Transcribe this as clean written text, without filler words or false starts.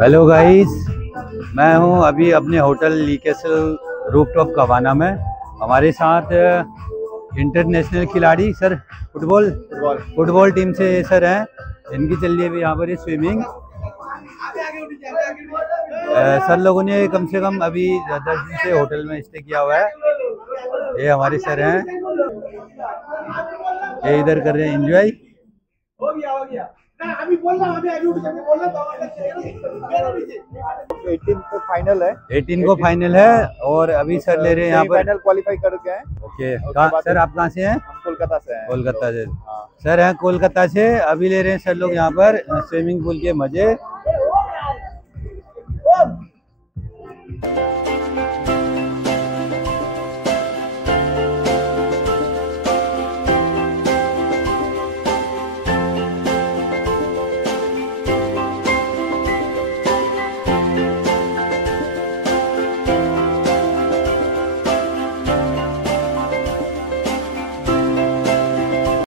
Hello guys, मैं हूं अभी अपने होटल ली कैसल रूफटॉप कवाना में। हमारे साथ इंटरनेशनल खिलाड़ी सर फुटबॉल टीम से सर हैं। इनकी चल रही है अभी यहाँ पर स्विमिंग। सर लोगों ने कम से कम अभी 10 दिन से होटल में स्टे किया हुआ है। ये हमारे सर हैं, ये इधर कर रहे हैं एंजॉय। हो गया। अभी बोल रहा हूं, अभी उठ के बोल रहा हूं। 18 को फाइनल है। 18 को फाइनल है और अभी सर ले रहे हैं यहाँ पर फाइनल क्वालिफाई कर गए हैं। ओके, सर आप कहाँ से हैं? कोलकाता से हैं। कोलकाता से। हाँ। सर हैं कोलकाता से। अभी ले रहे हैं सर लोग यहाँ पर स्विमिंग पूल के मजे।